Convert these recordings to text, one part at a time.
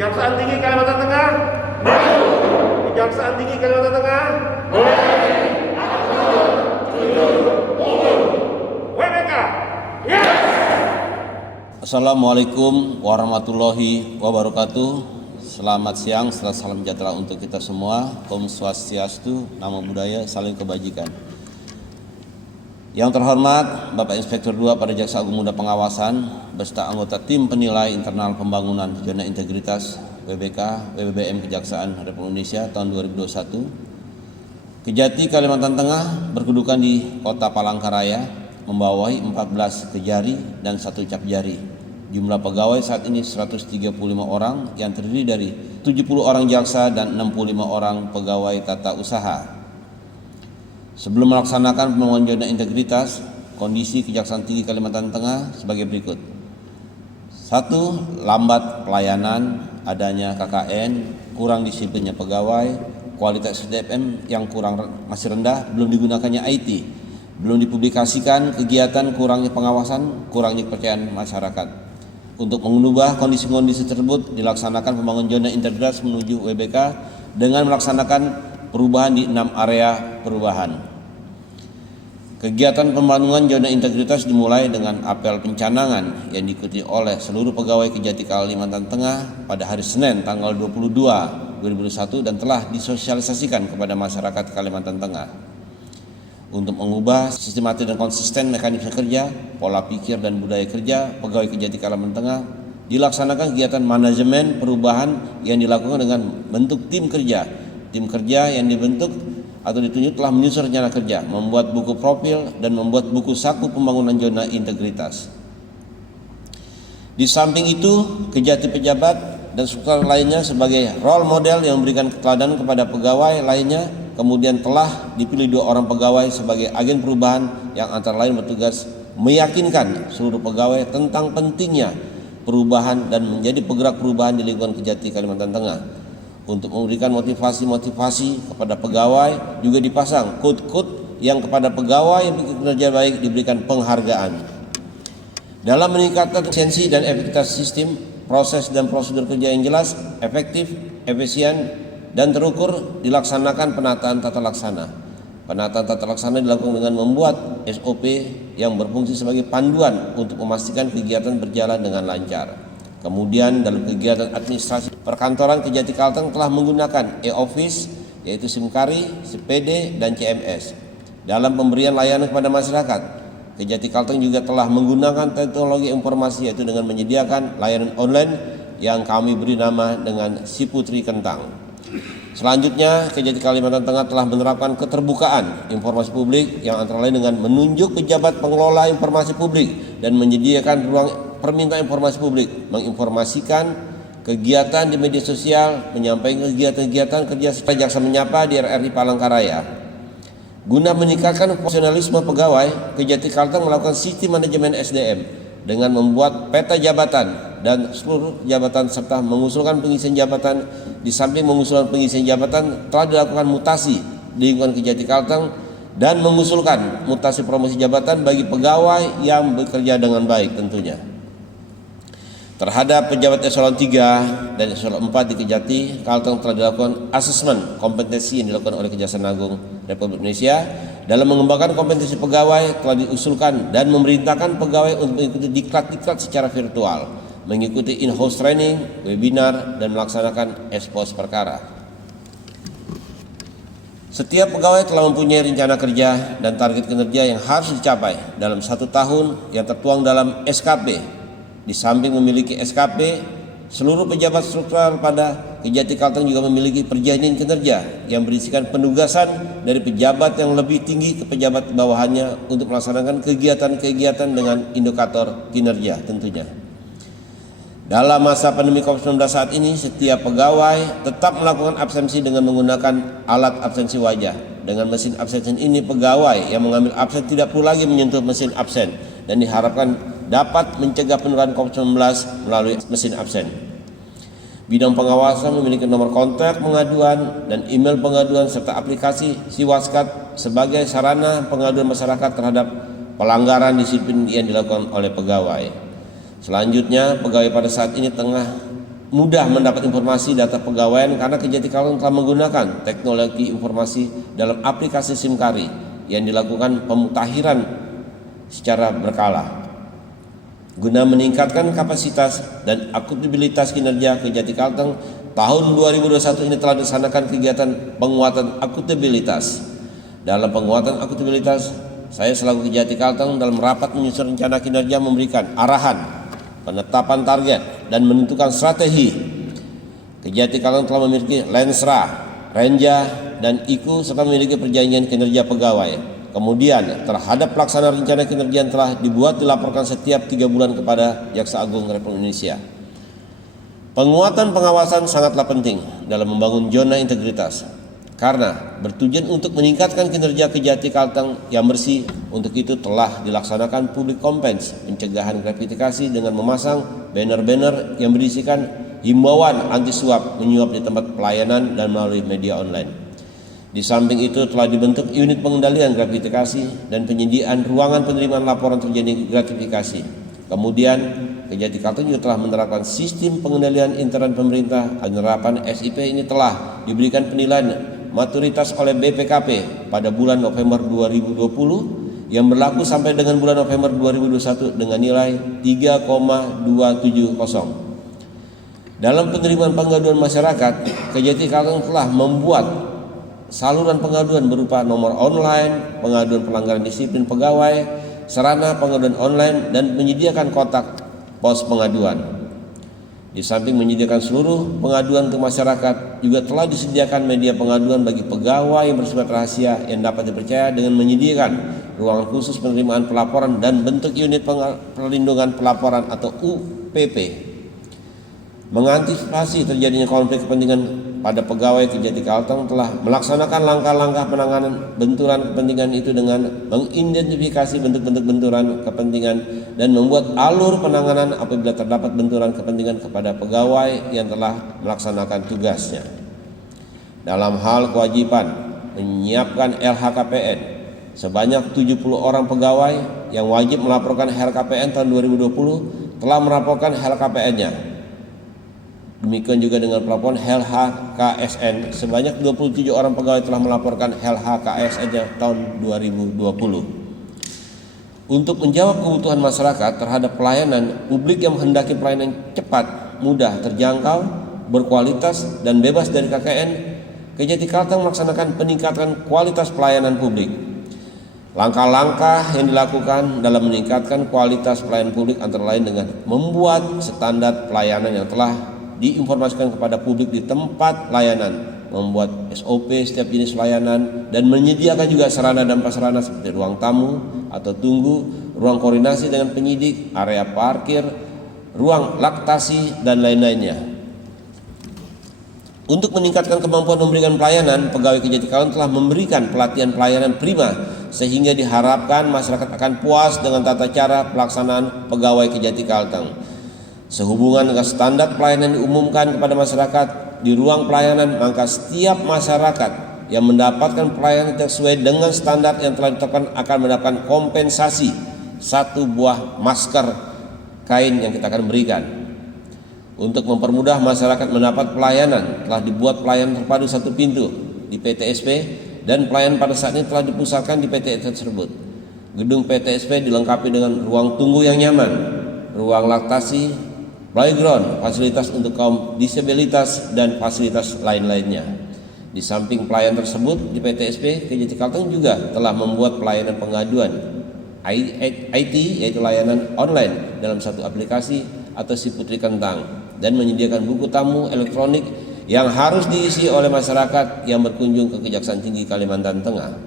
Kejaksaan Tinggi Kalimantan Tengah. Kejaksaan Tinggi Kalimantan Tengah. WBK. Assalamualaikum warahmatullahi wabarakatuh. Selamat siang, salam sejahtera untuk kita semua. Om Swastiastu, Namo Buddhaya, saling kebajikan. Yang terhormat Bapak Inspektur 2 pada Jaksa Agung Muda Pengawasan beserta anggota tim penilai internal pembangunan zona integritas WBK WBBM Kejaksaan Republik Indonesia tahun 2021. Kejati Kalimantan Tengah berkedudukan di Kota Palangkaraya, membawahi 14 kejari dan 1 cap jari. Jumlah pegawai saat ini 135 orang yang terdiri dari 70 orang jaksa dan 65 orang pegawai tata usaha. Sebelum melaksanakan pembangunan zona integritas, kondisi Kejaksaan Tinggi Kalimantan Tengah sebagai berikut. 1. Lambat pelayanan, adanya KKN, kurang disiplinnya pegawai, kualitas SDM yang masih rendah, belum digunakannya IT, belum dipublikasikan kegiatan, kurangnya pengawasan, kurangnya kepercayaan masyarakat. Untuk mengubah kondisi-kondisi tersebut, dilaksanakan pembangunan zona integritas menuju WBK dengan melaksanakan perubahan di 6 area perubahan. Kegiatan pembangunan zona integritas dimulai dengan apel pencanangan yang diikuti oleh seluruh pegawai Kejati Kalimantan Tengah pada hari Senin tanggal 22 2021 dan telah disosialisasikan kepada masyarakat Kalimantan Tengah. Untuk mengubah sistematis dan konsisten mekanisme kerja, pola pikir dan budaya kerja pegawai Kejati Kalimantan Tengah, dilaksanakan kegiatan manajemen perubahan yang dilakukan dengan bentuk tim kerja. Tim kerja yang dibentuk atau ditunjuk telah menyusun rencana kerja, membuat buku profil dan membuat buku saku pembangunan zona integritas. Di samping itu, Kejati pejabat dan struktur lainnya sebagai role model yang memberikan keteladanan kepada pegawai lainnya. Kemudian telah dipilih 2 orang pegawai sebagai agen perubahan yang antara lain bertugas meyakinkan seluruh pegawai tentang pentingnya perubahan dan menjadi penggerak perubahan di lingkungan Kejati Kalimantan Tengah. Untuk memberikan motivasi kepada pegawai juga dipasang quote-quote yang kepada pegawai yang bekerja baik diberikan penghargaan. Dalam meningkatkan efisiensi dan efektivitas sistem, proses dan prosedur kerja yang jelas, efektif, efisien, dan terukur, dilaksanakan penataan tata laksana. Penataan tata laksana dilakukan dengan membuat SOP yang berfungsi sebagai panduan untuk memastikan kegiatan berjalan dengan lancar. Kemudian dalam kegiatan administrasi perkantoran Kejati Kalteng telah menggunakan e-office yaitu SIMKARI, CPD, dan CMS. Dalam pemberian layanan kepada masyarakat, Kejati Kalteng juga telah menggunakan teknologi informasi yaitu dengan menyediakan layanan online yang kami beri nama dengan Si Putri Kentang. Selanjutnya, Kejati Kalimantan Tengah telah menerapkan keterbukaan informasi publik yang antara lain dengan menunjuk pejabat pengelola informasi publik dan menyediakan ruang permintaan informasi publik, menginformasikan kegiatan di media sosial, menyampaikan kegiatan-kegiatan kerja secara jaksa menyapa di RRI Palangkaraya. Guna meningkatkan profesionalisme pegawai, Kejati Kalteng melakukan sistem manajemen SDM dengan membuat peta jabatan dan seluruh jabatan serta mengusulkan pengisian jabatan. Di samping mengusulkan pengisian jabatan, telah dilakukan mutasi di lingkungan Kejati Kalteng dan mengusulkan mutasi promosi jabatan bagi pegawai yang bekerja dengan baik tentunya. Terhadap pejabat eselon 3 dan eselon 4 di Kejati Kalteng telah dilakukan asesmen kompetensi yang dilakukan oleh Kejaksaan Agung Republik Indonesia. Dalam mengembangkan kompetensi pegawai telah diusulkan dan memerintahkan pegawai untuk mengikuti diklat-diklat secara virtual, mengikuti in-house training, webinar, dan melaksanakan ekspos perkara. Setiap pegawai telah mempunyai rencana kerja dan target kinerja yang harus dicapai dalam 1 tahun yang tertuang dalam SKP. Di samping memiliki SKP, seluruh pejabat struktural pada Kejati Kalteng juga memiliki perjanjian kinerja yang berisikan penugasan dari pejabat yang lebih tinggi ke pejabat bawahannya untuk melaksanakan kegiatan-kegiatan dengan indikator kinerja tentunya. Dalam masa pandemi COVID-19 saat ini, setiap pegawai tetap melakukan absensi dengan menggunakan alat absensi wajah. Dengan mesin absensi ini, pegawai yang mengambil absen tidak perlu lagi menyentuh mesin absen dan diharapkan dapat mencegah penularan COVID-19 melalui mesin absen. Bidang pengawasan memiliki nomor kontak pengaduan dan email pengaduan serta aplikasi Siwaskat sebagai sarana pengaduan masyarakat terhadap pelanggaran disiplin yang dilakukan oleh pegawai. Selanjutnya, pegawai pada saat ini tengah mudah mendapat informasi data pegawaian karena Kejati Kalteng telah menggunakan teknologi informasi dalam aplikasi SIMKARI yang dilakukan pemutakhiran secara berkala. Guna meningkatkan kapasitas dan akuntabilitas kinerja Kejati Kalteng, tahun 2021 ini telah dilaksanakan kegiatan penguatan akuntabilitas. Dalam penguatan akuntabilitas, saya selaku Kejati Kalteng dalam rapat menyusun rencana kinerja memberikan arahan, penetapan target, dan menentukan strategi. Kejati Kalteng telah memiliki Lensra, Renja, dan IKU serta memiliki perjanjian kinerja pegawai. Kemudian terhadap pelaksanaan rencana kinerja yang telah dibuat dilaporkan setiap 3 bulan kepada Jaksa Agung Republik Indonesia. Penguatan pengawasan sangatlah penting dalam membangun zona integritas karena bertujuan untuk meningkatkan kinerja Kejati Kalteng yang bersih. Untuk itu telah dilaksanakan public campaigns pencegahan gratifikasi dengan memasang banner-banner yang berisikan himbauan anti suap menyuap di tempat pelayanan dan melalui media online. Di samping itu telah dibentuk unit pengendalian gratifikasi dan penyediaan ruangan penerimaan laporan terjadi gratifikasi. Kemudian Kejati Kalteng juga telah menerapkan sistem pengendalian intern pemerintah. Penerapan SIP ini telah diberikan penilaian maturitas oleh BPKP pada bulan November 2020 yang berlaku sampai dengan bulan November 2021 dengan nilai 3,270. Dalam penerimaan pengaduan masyarakat, Kejati Kalteng telah membuat saluran pengaduan berupa nomor online, pengaduan pelanggaran disiplin pegawai, sarana pengaduan online, dan menyediakan kotak pos pengaduan. Di samping menyediakan seluruh pengaduan untuk masyarakat, juga telah disediakan media pengaduan bagi pegawai yang bersifat rahasia yang dapat dipercaya dengan menyediakan ruangan khusus penerimaan pelaporan dan bentuk unit perlindungan pelaporan atau UPP. Mengantisipasi terjadinya konflik kepentingan pada pegawai, Kejati Kalteng telah melaksanakan langkah-langkah penanganan benturan kepentingan itu dengan mengidentifikasi bentuk-bentuk benturan kepentingan dan membuat alur penanganan apabila terdapat benturan kepentingan kepada pegawai yang telah melaksanakan tugasnya. Dalam hal kewajiban menyiapkan LHKPN, sebanyak 70 orang pegawai yang wajib melaporkan LHKPN tahun 2020 telah melaporkan LHKPN-nya. Demikian juga dengan pelaporan LHKSN, sebanyak 27 orang pegawai telah melaporkan LHKSN tahun 2020. Untuk menjawab kebutuhan masyarakat terhadap pelayanan publik yang menghendaki pelayanan cepat, mudah, terjangkau, berkualitas, dan bebas dari KKN, Kejati Kalteng melaksanakan peningkatan kualitas pelayanan publik. Langkah-langkah yang dilakukan dalam meningkatkan kualitas pelayanan publik antara lain dengan membuat standar pelayanan yang telah diinformasikan kepada publik di tempat layanan, membuat SOP setiap jenis layanan, dan menyediakan juga sarana dan prasarana seperti ruang tamu atau tunggu, ruang koordinasi dengan penyidik, area parkir, ruang laktasi, dan lain-lainnya. Untuk meningkatkan kemampuan memberikan pelayanan, pegawai Kejati Kalteng telah memberikan pelatihan pelayanan prima sehingga diharapkan masyarakat akan puas dengan tata cara pelaksanaan pegawai Kejati Kalteng. Sehubungan dengan standar pelayanan diumumkan kepada masyarakat di ruang pelayanan, maka setiap masyarakat yang mendapatkan pelayanan sesuai dengan standar yang telah ditetapkan akan mendapatkan kompensasi 1 buah masker kain yang kita akan berikan. Untuk mempermudah masyarakat mendapat pelayanan, telah dibuat pelayanan terpadu 1 pintu di PTSP dan pelayanan pada saat ini telah dipusatkan di PTSP tersebut. Gedung PTSP dilengkapi dengan ruang tunggu yang nyaman, ruang laktasi, playground, fasilitas untuk kaum disabilitas, dan fasilitas lain-lainnya. Di samping pelayanan tersebut di PTSP, Kejati Kalteng juga telah membuat pelayanan pengaduan IT, yaitu layanan online dalam satu aplikasi atau si Putri Kentang, dan menyediakan buku tamu elektronik yang harus diisi oleh masyarakat yang berkunjung ke Kejaksaan Tinggi Kalimantan Tengah.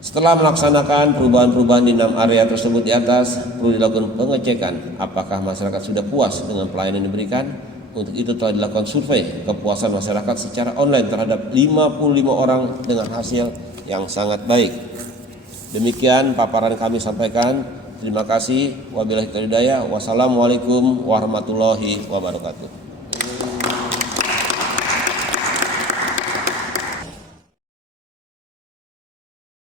Setelah melaksanakan perubahan-perubahan di 6 area tersebut di atas, perlu dilakukan pengecekan apakah masyarakat sudah puas dengan pelayanan yang diberikan. Untuk itu telah dilakukan survei kepuasan masyarakat secara online terhadap 55 orang dengan hasil yang sangat baik. Demikian paparan kami sampaikan. Terima kasih. Wabillahi taufiq hidayah. Wassalamualaikum warahmatullahi wabarakatuh.